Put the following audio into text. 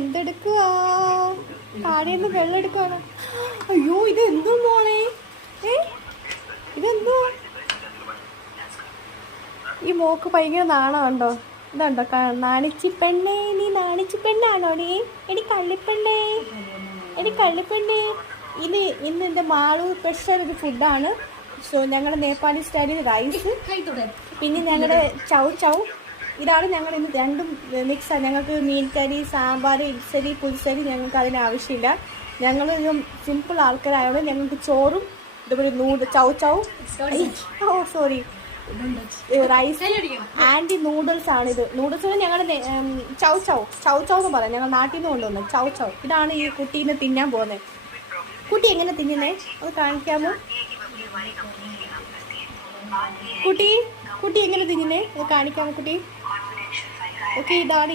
എന്തെടുക്കുവാ? താഴേന്ന് വെള്ളം എടുക്കുവാണ്. അയ്യോ, ഇത് എന്തോ മോളെ? ഇതെന്തോ? ഈ മോക്ക് ഭയങ്കര നാണമുണ്ടോ? ഇതുണ്ടോ നാണിച്ചി പെണ്ണേ? നീ നാണിച്ചി പെണ്ണാണോ നീ? എടി കള്ളിപ്പെണ്ണേ, എടി കള്ളിപ്പെണ്ണേ. ഇന്ന് എൻ്റെ മാളു സ്പെഷ്യൽ ഒരു ഫുഡാണ്. സോ ഞങ്ങളുടെ നേപ്പാളി സ്റ്റൈലിൽ റൈസ്, പിന്നെ ഞങ്ങളുടെ ചൗ ചൗ. ഇതാണ് ഞങ്ങൾ ഇന്ന് രണ്ടും മിക്സാണ്. ഞങ്ങൾക്ക് മീൻ കറി, സാമ്പാർ, ഇഡ്സരി, പുൽസരി ഞങ്ങൾക്ക് അതിന് ആവശ്യമില്ല. ഞങ്ങൾ സിമ്പിൾ ആൾക്കാരായതുകൊണ്ട് ഞങ്ങൾക്ക് ചോറും ഇതുപോലെ ചൗ ചൗ, സോറി, റൈസ് ആൻഡ് നൂഡിൽസ് ആണിത്. നൂഡിൽസ് ഞങ്ങളുടെ ചൗ ചൗ ചൗ ചൗ എന്ന് പറയാം. ഞങ്ങൾ നാട്ടിൽ നിന്ന് കൊണ്ടുവന്നത് ചൗ ചൗ. ഇതാണ് ഈ കുട്ടീനെ തിന്നാൻ പോകുന്നത്. കുട്ടി എങ്ങനെ തിന്നുന്നേ അത് കാണിക്കാമോ? കുട്ടി എങ്ങനെ തിന്നുന്നേ അത് കാണിക്കാമോ കുട്ടി? ഓക്കെ, ഇതാണ്